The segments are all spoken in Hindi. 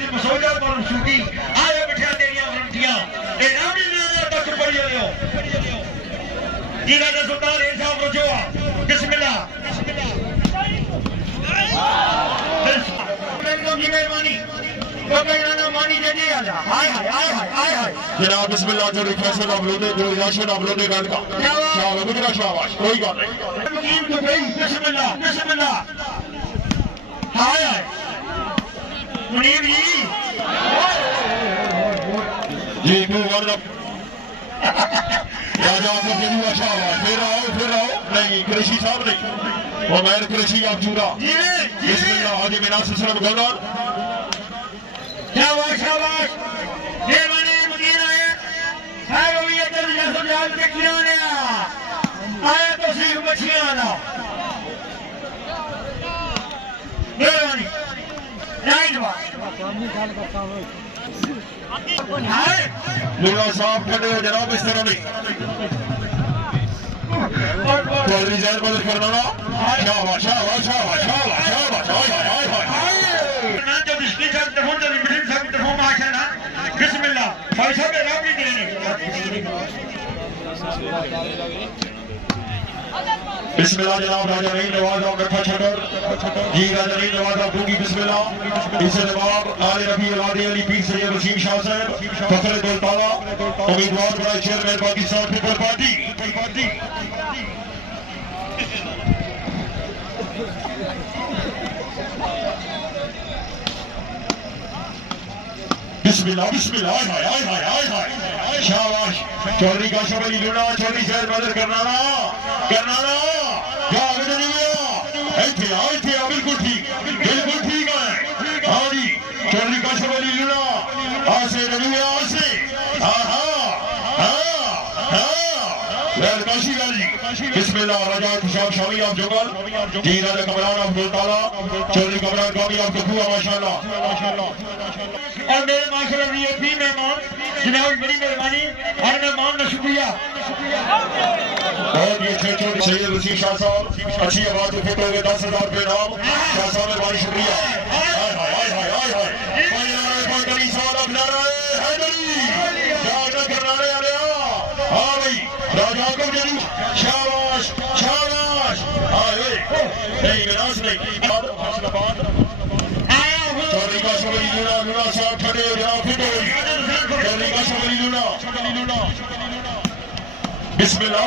दी मसौदा पर सूटी आए बिठा तेरियां वरंटियां ए रामी ने तक पड़ी लियो जी राजा सुल्तान ए साहब रजोआ बिस्मिल्लाह की मेहरबानी तो कहना मानी दे दे आजा हाय हाय हाय हाय हाय हाय जनाब बिस्मिल्लाह जो फैसल अपलोडे जो याशन अपलोडे गल का शाबाश गुजरा शाबाश कोई बात नहीं मुकीम तो गई बिस्मिल्लाह बिस्मिल्लाह हाय हाय मुनीर जी तू वर्ड राजा को जरूर शाबाश फिर आओ नहीं कृषि साहब नहीं वो मैं कृषि आप चूरा बिस्मिल्लाह हाजी मिनास सलाम गौर शाबाश शाबाश मेहरबानी मुदीर आए है वो ये तेरे जैसे जाल के खिलाने आया तो सिर्फ मछलियां ना मेहरबानी राइट बात लूला साहब खड़े हो जनाब इस तरह नहीं चौधरी जैन बदल करना ना शाबाश शाबाश शाबाश शाबाश शाबाश हाय हाय हाय ना जब स्पीकर तरफ से मिडिल सब तरफ आशा ना बिस्मिल्लाह भाई साहब राम जी देने बिस्मिल्लाह जनाब राजा नहीं नवाजा गठा छटर जी राजा नहीं नवाजा दूंगी बिस्मिल्लाह इसे नवाब आले रबी अलादी अली पीर सैयद वसीम शाह साहब फखर दौलताला उम्मीदवार बड़ा चेयरमैन पाकिस्तान पीपल पार्टी बिस्मिल्लाह बिस्मिल्लाह हाय हाय हाय हाय हाय शाबाश चौधरी का शबली लुना चौधरी शहर बदल करना ना क्या आगे नहीं गया ऐसे बिल्कुल ठीक है हाँ जी चौधरी का शबली लुना आसे नहीं गया आसे काशी जी बिस्मिल्लाह राजा खुशाब शामी आप जोगल जी राजा कमरान आप दुलताला चौधरी कमरान कामी आप गफूआ माशाल्लाह और मेरे माशाल्लाह वीआईपी मेहमान जनाब बड़ी मेहरबानी हर मेहमान का शुक्रिया बहुत ही अच्छे छोटे सैयद वसीम शाह साहब अच्छी आवाज में फिट हो गए 10,000 रुपए नाम शाह साहब मेहरबानी शुक्रिया हाय हाय हाय हाय हाय हाँ भाई राजा को जरूर शाबाश शाबाश नहीं विनाश नहीं चौधरी का शबरी लूना साहब खड़े हो जाओ फिट हो चौधरी का शबरी लूना बिस्मिल्लाह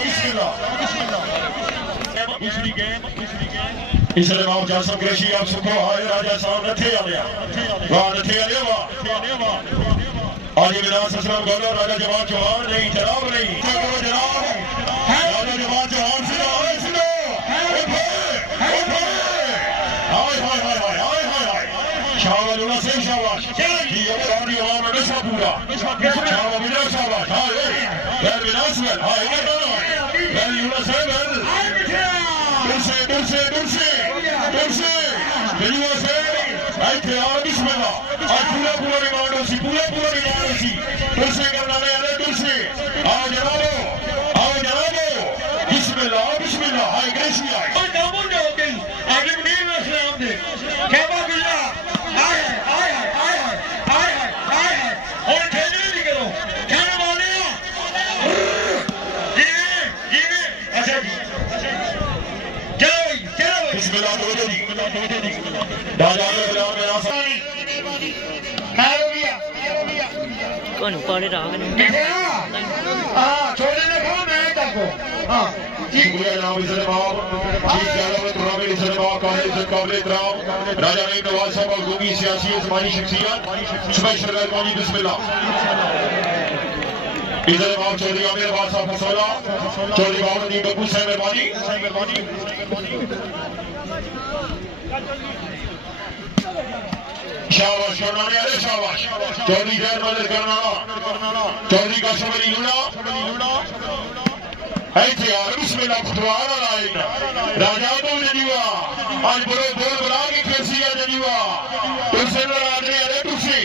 इस इमाम जासम कुरैशी आप सुखो हाय राजा साहब नथे आया वाह आज विनाश असलम गौरव राजा जवान चौहान नहीं जनाब नहीं जनाब राजा जवान चौहान सुनो शाबाश से शाबाश ये अपराधी आवाम में नशा पूरा शाबाश बिना शाबाश हां वेल विनाश वेल हां वेल यूना से वेल दूर से बिलवा से ऐसे और बिस्मिल्लाह आज पूरा रिमांड हो सी पूरा रिमांड हो सी दूर से करना ले अरे दूर से आओ जनाबो बिस्मिल्लाह हाय ग्रेसी आए और नामों ने हो गई आगे मुनीर इस्लाम दे क्या बात है आय और खेलने नहीं करो खेलने वाले जी अच्छा चलो बिस्मिल्लाह राजा के बिलाल में आसानी कौन पड़े हां छोड़ने ने कहा मैं तको हां शुक्रिया जनाब इस जनाब चीफ जालवत राबिल इस जनाब काबिल काबिल इकराम राजा नईम नवाज साहब अगूगी सियासी ज़मानी शख्सियत स्पेशल मेहरबानी बिस्मिल्लाह इस जनाब चौधरी आमिर अब्बास साहब फसला चौधरी बाबूद्दीन बब्बू साहब मेहरबानी शाबाश अरे शाबाश चौधरी जैन बदल करना चौधरी का शबरी लूना ऐसे यार बिस्मिल्लाह फतवार आएगा राजा तो जनीवा आज बोल बना के कैसी है जनीवा तुझसे लड़ा दे अरे तुझसे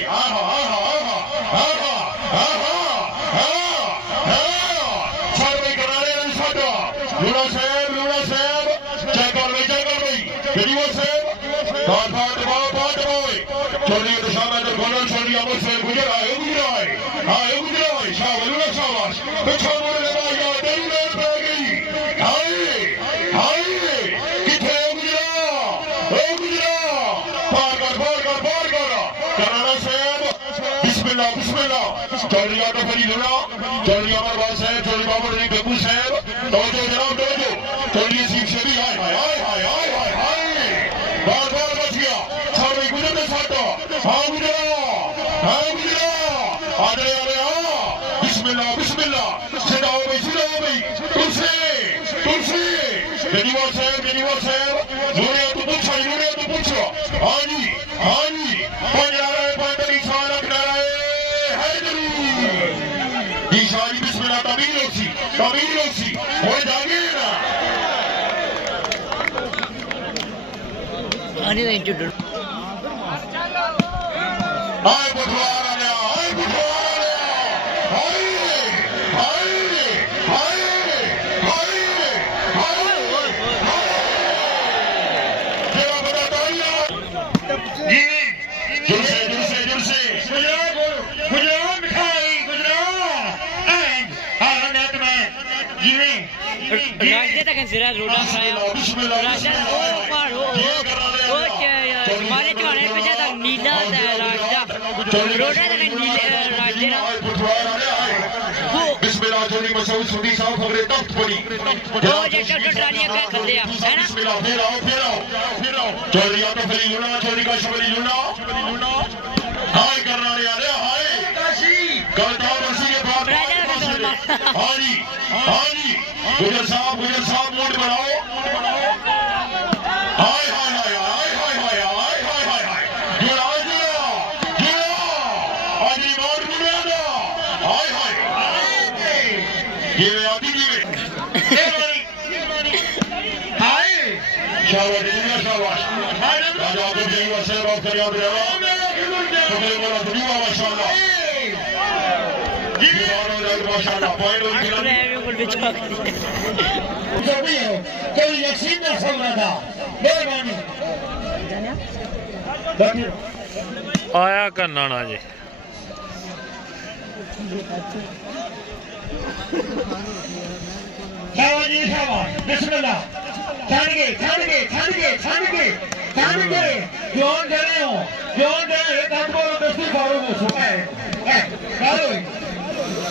सर्वे कराने नहीं साटा लूना साहब चेक कर भाई जनीवा साहब बात चौधरी तो शाम है तो खोलो चौधरी अमर से गुजर आए शाह वलूला शाबाश पीछे मुड़ के बाद यार तेरी लेन पे गई हाय किथे गुजरा पार कर कराना साहब बिस्मिल्लाह चौधरी आटो फरी लूना चौधरी अमर बाबा साहब चौधरी बाबा जी गब्बू साहब तवज्जो जनाब तवज्जो चौधरी सीख से भी हाय बार बच गया छावे गुजरने साटो हाँ गुजरा आदरे बिस्मिल्लाह सिधाओ भाई तुलसी गनीवाल साहब नूरे तू पूछो हाँ जी पंज आ रहा है पंज शाह किनारा है जरूर जी शाह जी बिस्मिल्लाह तमीर होसी हो जागे ना आने का इंट्रोड्यूस आए बुधवार आ गया राजा तक सिराज रोड़ा खाया राजा ओ मारो ओ क्या यार हमारे जवाने पे ज्यादा नीला था राजा रोड़ा तक नीले राजा बिस्मिल्लाह चौधरी मशहूर सुनी साहब खबरें तख्त पड़ी दो जट्टा ट्रालियां क्या कर दिया है ना बिस्मिल्लाह फिर आओ चौधरी आटो फली लूना चौधरी का शबरी लूना हाय करना रे हाय कल ताऊ रसी के बाद हाँ जी गुजर साहब मूड बनाओ हाय जुड़ा आज रिमोट बुलाना हाय ये आदि जी शाबाश राजा को देवा से बात कर याद रहा तो बोला दुनिया माशाल्लाह माशाल्लाह पॉइंट और कोई यकीन न समझ था मेहरबानी आया करना जी शाबाश बिस्मिल्लाह छाड़ के क्यों डरे हो एक हाथ बोलो दस्ती फारो को सुना है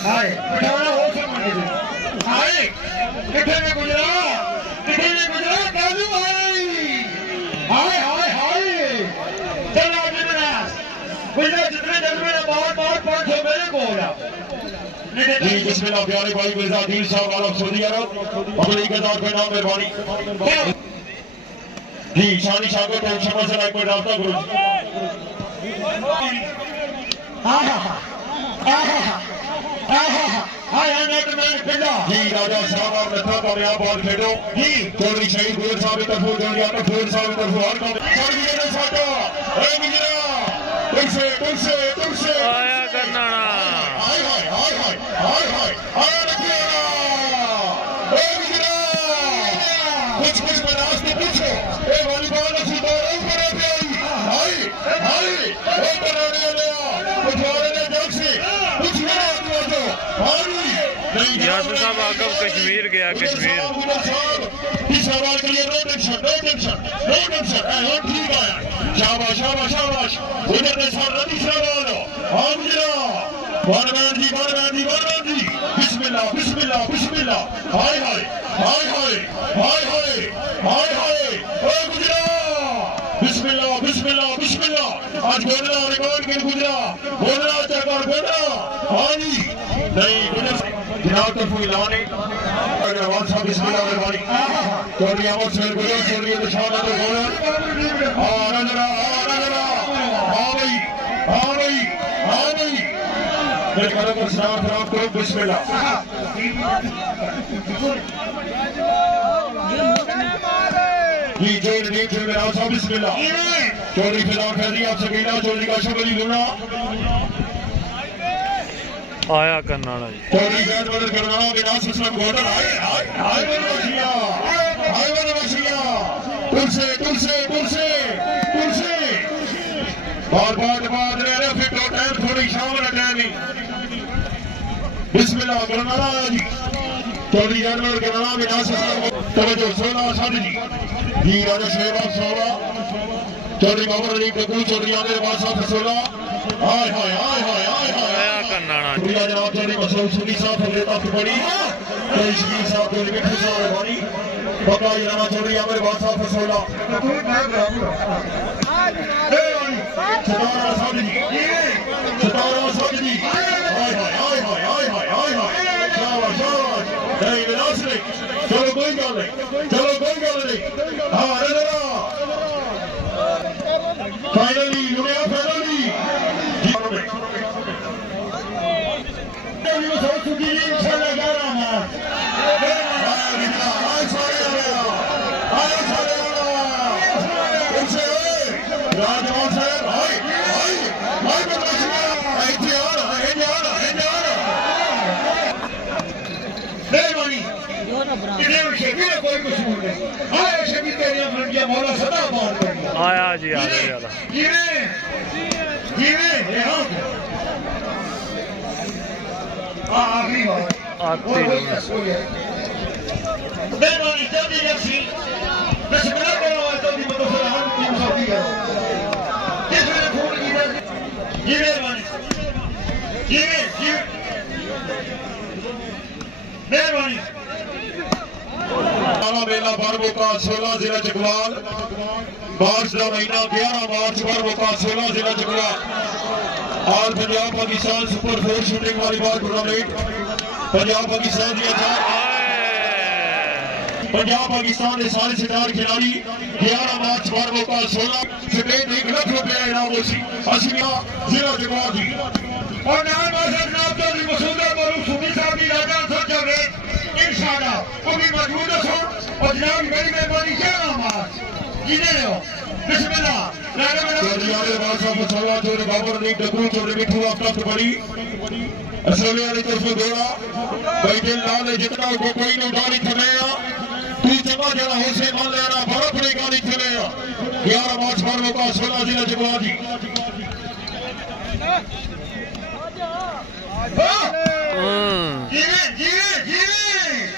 हाय उठाना हो समझ हाय किथे में गुजरा काजू हाय चलो जितना गुजरा जितने जज्बे ने बहुत 500 मेरे को हो रहा जी बिस्मिल्लाह प्यारे भाई मिर्जा दिल साहब आलम सऊदी अरब अपनी गजार पे नाम मेहरबानी जी शानी शागो तो क्षमा से कोई रास्ता करो जी राजा साहब आप नथा कामयाब बॉल खेलो जी चौधरी शहीद गुजर साहब की तरफ चौधरी आटो फूल साहब की तरफ हर काम चौधरी ने साटो ए गुजरा तुमसे आया करना हाय ए गुजरा कुछ बर्दाश्त पूछो ए वॉलीबॉल सीधा ऊपर हाय ओ बनाने ले कुछ वाले ने जग से कुछ यासर साहब आकब कश्मीर गया कश्मीर सवाल के लिए नो टेंशन ठीक है शाबाश उधर ने सर रदी सवाल हां गुजरा वरमान जी बिस्मिल्लाह हाय ओ गुजरा बिस्मिल्लाह आज बोलना रिकॉर्ड के गुजरा बोलना चकर बोलना हां जी नहीं जनाब तो फुलाने अग्रवाल साहब बिस्मिल्लाह मेहरबानी चौधरी अमर से गुजर चौधरी निशाना तो बोलर नजरा हां भाई मेरे कदम पर सलाम करो बिस्मिल्लाह जी चौधरी मेरा साहब बिस्मिल्लाह चौधरी फिलहाल फैजी आपसे कहना चौधरी का शबरी लूना आया करना जी चौधरी गैर मदद करना विनाश इस्लाम घोटल हाय तुलसे बार रहे फिट हो टाइम थोड़ी शाम का टाइम ही बिस्मिल्लाह करना जी चौधरी जानवर करना विनाश तवज्जो 16 जी राजा शेरबाग 16 चौधरी बाबर अली कपूर चौधरी आमिर बादशाह 16 हाय करनाना प्रिया जनाब चौधरी मसरूफ सुनी साहब फजलेता बड़ी शकील साहब चौधरी मिठू साहब रहमानी बका जनाब चौधरी आमिर बादशाह 16 चलो कोई गल नहीं हाँ फाइनली राजमान साहब आया जी आखिरी बात मेहरबानी मेला पर्व का 16 जिला जगवाल मार्च का महीना 11 मार्च पर्व का 16 जिला जगवाल और Punjab Pakistan super 4 shooting volleyball tournament Punjab Pakistan Punjab Pakistan के सारे सितार खिलाड़ी 11 मार्च पर्व का 16 1 लाख रुपया इनाम जिला जगवाल जी और चौधरी मसूदा मरूफ सुनी साहब की राजा सर चल रहे इंशाअल्लाह वो भी मौजूद हो और जनाब बड़ी मेहरबानी क्या मार्च जिन्हें हो बिस्मिल्लाह चौधरी आमिर बादशाह फसौला चौधरी बाबर अली कपूर चौधरी मिठू आपका बड़ी असले वाली तरफ दौड़ा भाई दिल लाल जितना को कोई ने उठानी थमेया तू जमा जरा होसे मान लेना बड़ा बड़ी गाड़ी थमेया 11 मार्च पर्व का 16 जिला जगवाल जी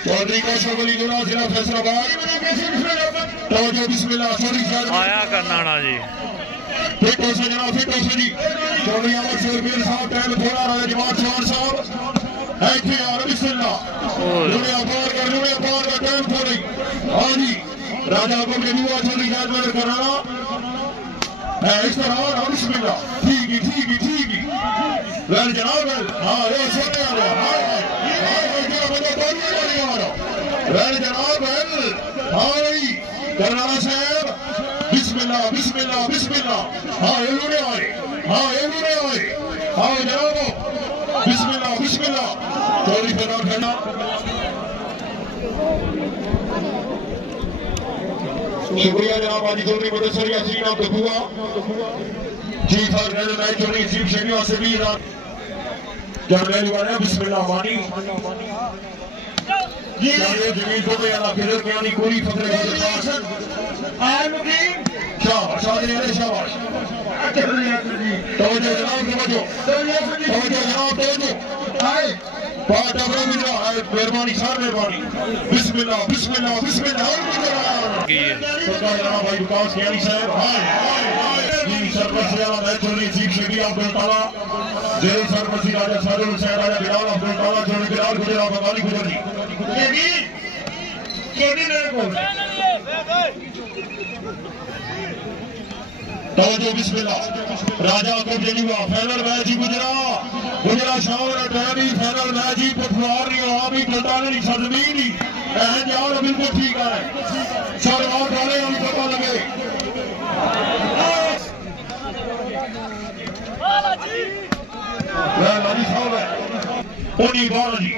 चौधरी का शबली गुना जिला फैसलाबाद तवज्जो बिस्मिल्लाह चौधरी साहब आया करनाना जी फिट हो सजना फिट हो सजी चौधरी अहमद शेरबीर साहब टाइम थोड़ा रहा जमात चौहान साहब ऐसे यार बिस्मिल्लाह दुनिया पार का टाइम थोड़ी हाँ जी राजा को जनुआ चौधरी जानवर कराना इस तरह और बिस्मिल्लाह ठीक ही वेल जनाब हाँ ये सोने आ रहा वेल जनाब वेल हाँ भाई करनाना साहब बिस्मिल्लाह हाँ ये आए हाँ जनाब बिस्मिल्लाह चौधरी फरमान खन्ना शुक्रिया जनाब आजी चौधरी मुदस्सर यासीन और कपूआ chief organiser Chaudhary chief Srinivas भी जनरल वाले बिस्मिल्लाह मानी ये जमीन को में अल्लाह फिर के यानी कोई फतरे आए मुकीम शाबाश तवज्जो जनाब आए पार्ट ऑफ मेहरबानी सर मेहरबानी बिस्मिल्लाह भाई विकास ज्ञानी साहब जी सरपंच मैं चौधरी चीफ शेखी अब्दुल ताला जेल सरपंच राजा साजुल हुसैन राजा बिलाल अब्दुल ताला चौधरी बिलाल गुजर बंगाली गुजर जी तवज्जो बिस्मिल्लाह राजा को जनुआ फाइनल मैच ही गुजरा शाम का टाइम ही फाइनल मैच ही पटवार नहीं आ भी गलताने नहीं सरजमीन ही एहन यार बिल्कुल ठीक है सारे और वाले हम पता लगे लाली साहब है ओनी बाला जी